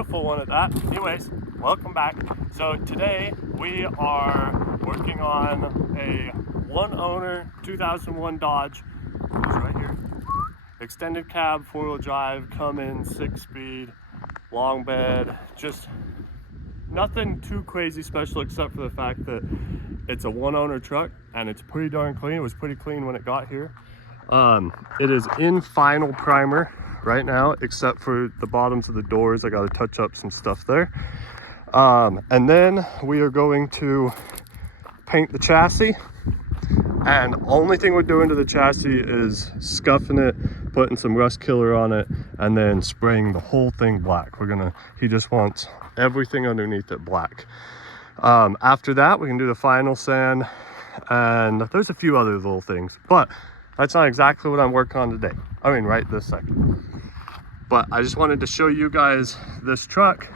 beautiful one at that. Anyways, welcome back. So today we are working on a one owner 2001 Dodge. It's right here. Extended cab, 4-wheel drive, Cummins, 6-speed, long bed. Just nothing too crazy special except for the fact that it's a one owner truck and it's pretty darn clean. It was pretty clean when it got here. It is in final primer right now, except for the bottoms of the doors. I got to touch up some stuff there. And then we are going to paint the chassis. And only thing we're doing to the chassis is scuffing it, putting some rust killer on it, and then spraying the whole thing black. He just wants everything underneath it black. After that, we can do the final sand, and there's a few other little things, but that's not exactly what I'm working on today. I mean, right this second. But I just wanted to show you guys this truck,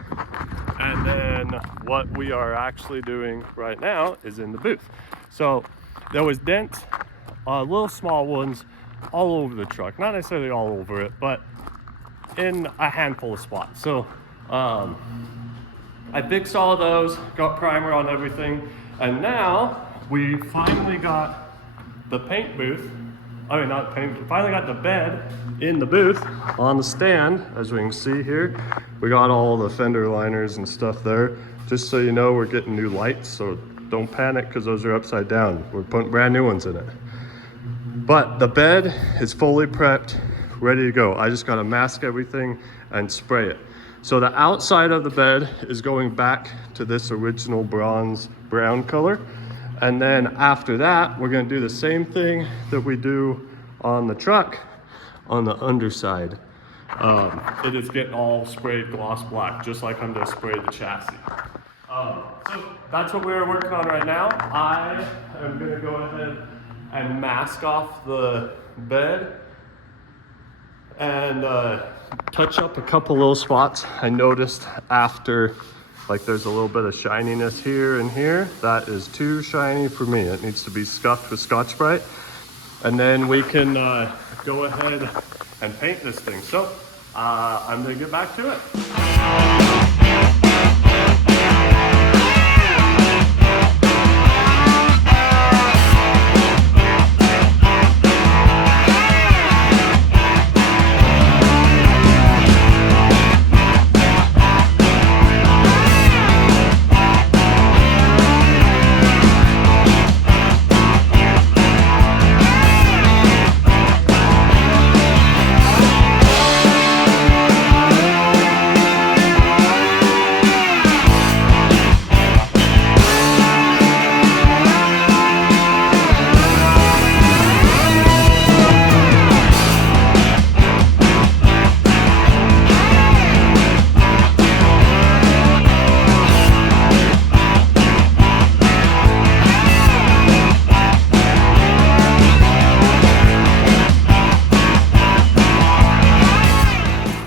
and then what we are actually doing right now is in the booth. So there was dents, little small ones all over the truck. Not necessarily all over it, but in a handful of spots. So I fixed all of those, got primer on everything, and now we finally got the paint booth. I mean, not paint, we finally got the bed in the booth on the stand. As we can see here, we got all the fender liners and stuff there. Just so you know, we're getting new lights, so don't panic because those are upside down. We're putting brand new ones in it. But the bed is fully prepped, ready to go. I just got to mask everything and spray it. So the outside of the bed is going back to this original bronze brown color. And then after that, we're gonna do the same thing that we do on the truck on the underside. It is getting all sprayed gloss black, just like I'm gonna spray the chassis. So that's what we're working on right now. I am gonna go ahead and mask off the bed and touch up a couple little spots. I noticed after, like, there's a little bit of shininess here and here. That is too shiny for me. It needs to be scuffed with Scotch-Brite. And then we can go ahead and paint this thing. So I'm gonna get back to it.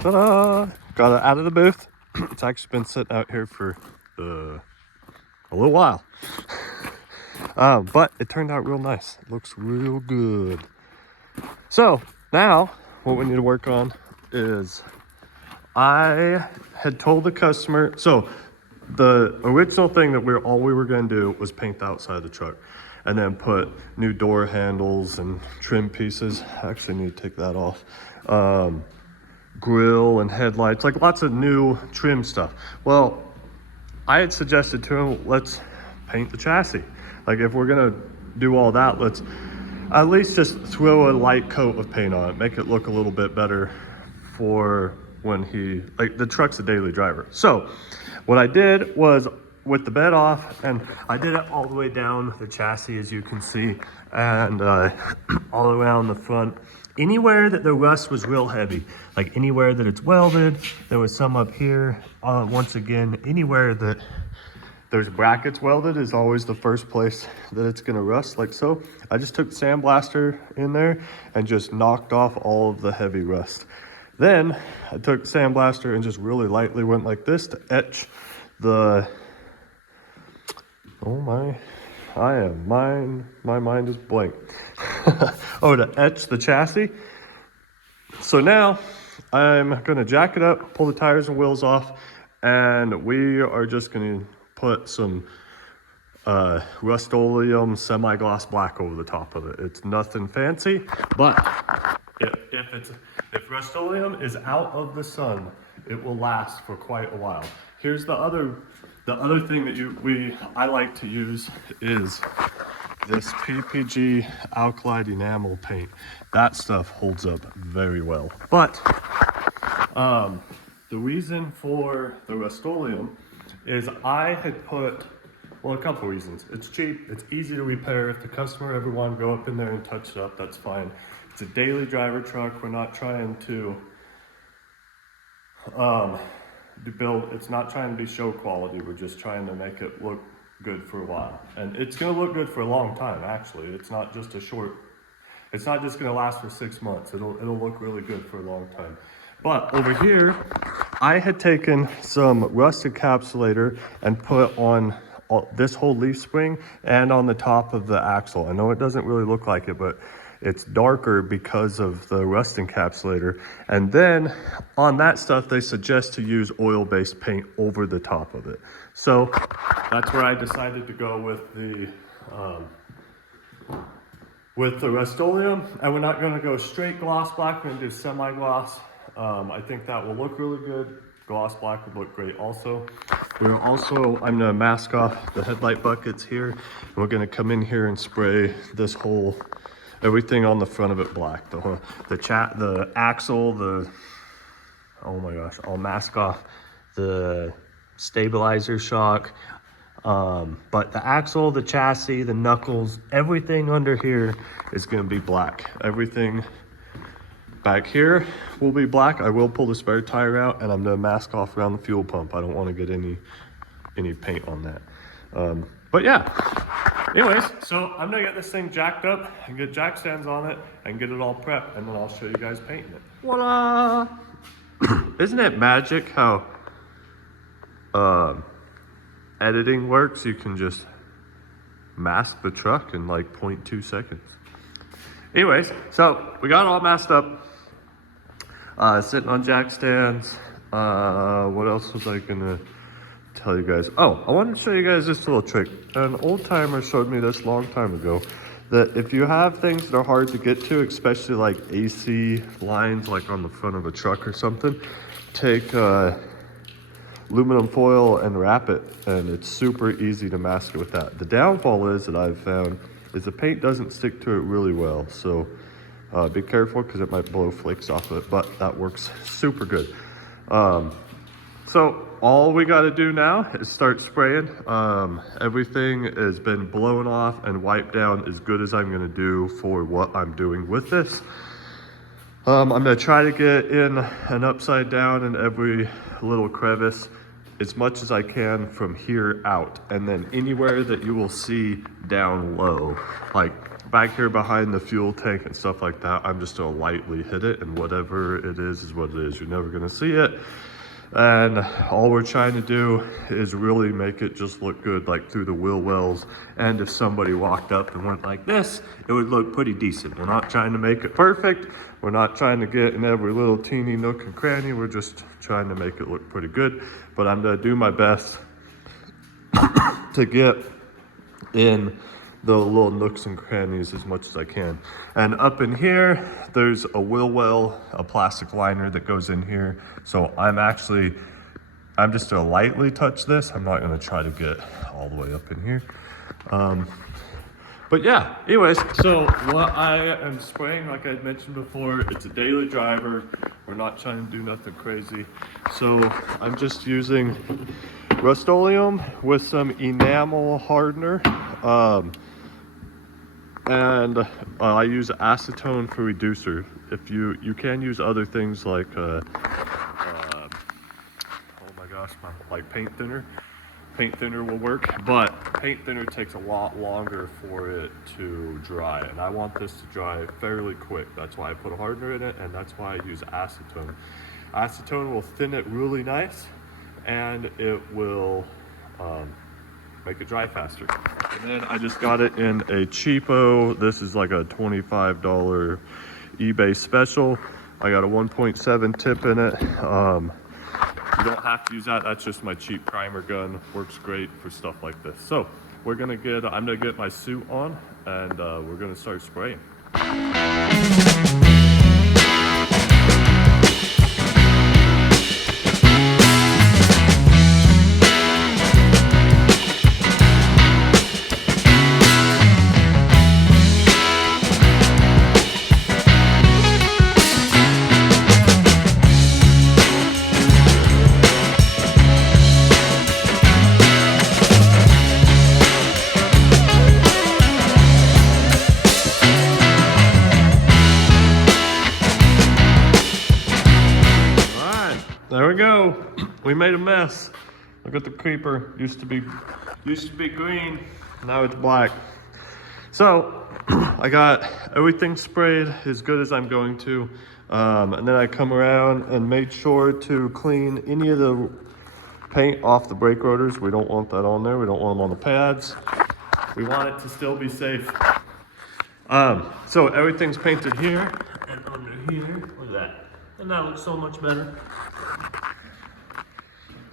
Ta-da! Got it out of the booth. It's actually been sitting out here for a little while. But it turned out real nice. It looks real good. So now what we need to work on is, I had told the customer, so the original thing that all we were going to do was paint the outside of the truck and then put new door handles and trim pieces. I actually need to take that off. Grill and headlights, like lots of new trim stuff. Well, I had suggested to him, let's paint the chassis. Like, if we're gonna do all that, let's at least just throw a light coat of paint on it, make it look a little bit better for when the truck's a daily driver. So what I did was, with the bed off, and I did it all the way down the chassis, as you can see, and all around the front. Anywhere that the rust was real heavy, like anywhere that it's welded, there was some up here. Once again, anywhere that there's brackets welded is always the first place that it's gonna rust, like so. I just took sandblaster in there and just knocked off all of the heavy rust. Then I took sandblaster and just really lightly went like this to etch the, oh my, my mind is blank. Oh, to etch the chassis. So now I'm gonna jack it up, pull the tires and wheels off, and we are just gonna put some Rust-Oleum semi-gloss black over the top of it. It's nothing fancy, but if Rust-Oleum is out of the sun, it will last for quite a while. Here's the other thing that I like to use is this PPG alkali enamel paint. That stuff holds up very well. But the reason for the Rust-Oleum is I had put, well, a couple reasons. It's cheap, it's easy to repair. If the customer ever wanted to go up in there and touch it up, that's fine. It's a daily driver truck. We're not trying to it's not trying to be show quality. We're just trying to make it look good for a while. And it's gonna look good for a long time, actually. It's not just gonna last for 6 months. It'll look really good for a long time. But over here, I had taken some rust encapsulator and put on this whole leaf spring and on the top of the axle. I know it doesn't really look like it, but it's darker because of the rust encapsulator. And then on that stuff, they suggest to use oil-based paint over the top of it. So that's where I decided to go with the Rust-Oleum. And we're not gonna go straight gloss black, we're gonna do semi-gloss. I think that will look really good. Gloss black would look great also. I'm gonna mask off the headlight buckets here. And we're gonna come in here and spray this whole, everything on the front of it black. The axle, oh my gosh, I'll mask off the stabilizer shock. But the axle, the chassis, the knuckles, everything under here is gonna be black. Everything back here will be black. I will pull the spare tire out, and I'm gonna mask off around the fuel pump. I don't wanna get any paint on that. But yeah, anyways, so I'm gonna get this thing jacked up and get jack stands on it and get it all prepped, and then I'll show you guys painting it. Voila! Isn't it magic how editing works? You can just mask the truck in like 0.2 seconds. Anyways, so we got it all masked up, sitting on jack stands. What else was I gonna tell you guys? Oh, I wanted to show you guys this little trick. An old timer showed me this long time ago, that if you have things that are hard to get to, especially like AC lines, like on the front of a truck or something, take aluminum foil and wrap it, and it's super easy to mask it with that. The downfall is that I've found is the paint doesn't stick to it really well, so be careful because it might blow flakes off of it, but that works super good. So all we got to do now is start spraying. Everything has been blown off and wiped down as good as I'm going to do for what I'm doing with this. I'm going to try to get in an upside down in every little crevice as much as I can from here out, and then anywhere that you will see down low, like back here behind the fuel tank and stuff like that, I'm just gonna lightly hit it, and whatever it is what it is. You're never gonna see it. And all we're trying to do is really make it just look good, like through the wheel wells. And if somebody walked up and went like this, it would look pretty decent. We're not trying to make it perfect. We're not trying to get in every little teeny nook and cranny. We're just trying to make it look pretty good. But I'm gonna do my best to get in the little nooks and crannies as much as I can. And up in here, there's a wheel well, a plastic liner that goes in here. So I'm just gonna lightly touch this. I'm not gonna try to get all the way up in here. But yeah, anyways, so what I am spraying, like I mentioned before, it's a daily driver. We're not trying to do nothing crazy. So I'm just using Rust-Oleum with some enamel hardener. And I use acetone for reducer. If you can use other things like oh my gosh, like paint thinner. Paint thinner will work, but paint thinner takes a lot longer for it to dry, and I want this to dry fairly quick. That's why I put a hardener in it, and that's why I use acetone. Acetone will thin it really nice, and it will make it dry faster. And then I just got it in a cheapo. This is like a $25 eBay special. I got a 1.7 tip in it. don't have to use that. That's just my cheap primer gun. Works great for stuff like this. So I'm gonna get my suit on, and we're gonna start spraying. There we go. We made a mess. Look at the creeper. Used to be green. Now it's black. So I got everything sprayed as good as I'm going to. And then I come around and made sure to clean any of the paint off the brake rotors. We don't want that on there. We don't want them on the pads. We want it to still be safe. So everything's painted here and under here. Look at that. And that looks so much better.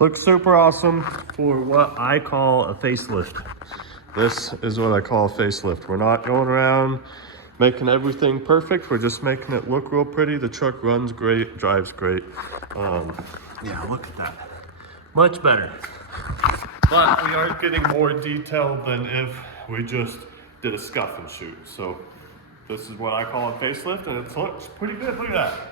Looks super awesome for what I call a facelift. This is what I call a facelift. We're not going around making everything perfect. We're just making it look real pretty. The truck runs great, drives great. Yeah, look at that. Much better. But we are getting more detailed than if we just did a scuff and shoot. So this is what I call a facelift, and it looks pretty good. Look at that.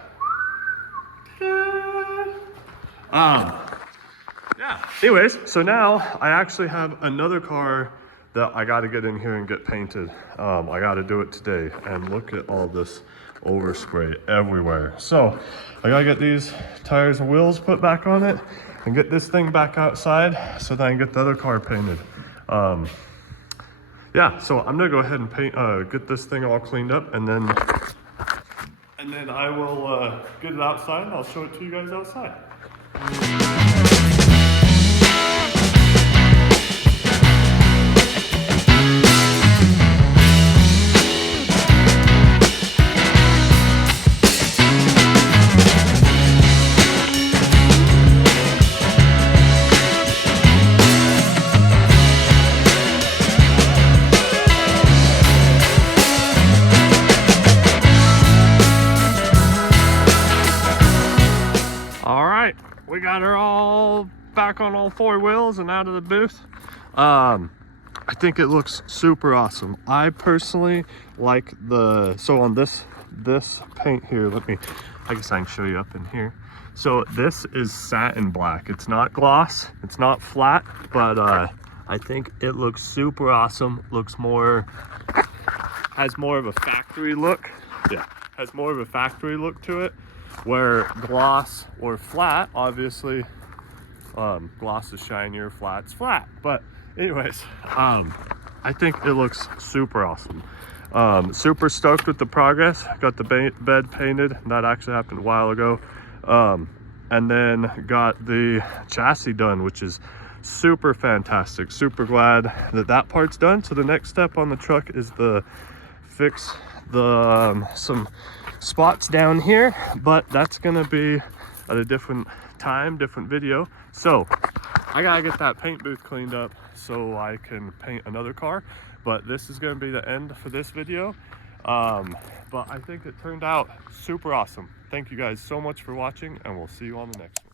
Yeah, anyways, so now I actually have another car that I got to get in here and get painted. I got to do it today, and look at all this overspray everywhere. So I got to get these tires and wheels put back on it and get this thing back outside so that I can get the other car painted. Yeah, so I'm gonna go ahead and paint, get this thing all cleaned up, and then I will get it outside, and I'll show it to you guys outside. We got her all back on all four wheels and out of the booth. I think it looks super awesome. I personally like so on this paint here, I guess I can show you up in here. So this is satin black. It's not gloss, it's not flat, but I think it looks super awesome. Has more of a factory look. Yeah, has more of a factory look to it. Where gloss or flat, obviously, gloss is shinier, flat's flat. But anyways, I think it looks super awesome. Super stoked with the progress. Got the bed painted. That actually happened a while ago. And then got the chassis done, which is super fantastic. Super glad that part's done. So the next step on the truck is the fix some spots down here, but that's gonna be at a different time, different video. So I gotta get that paint booth cleaned up so I can paint another car, but this is gonna be the end for this video. But I think it turned out super awesome. Thank you guys so much for watching, and we'll see you on the next one.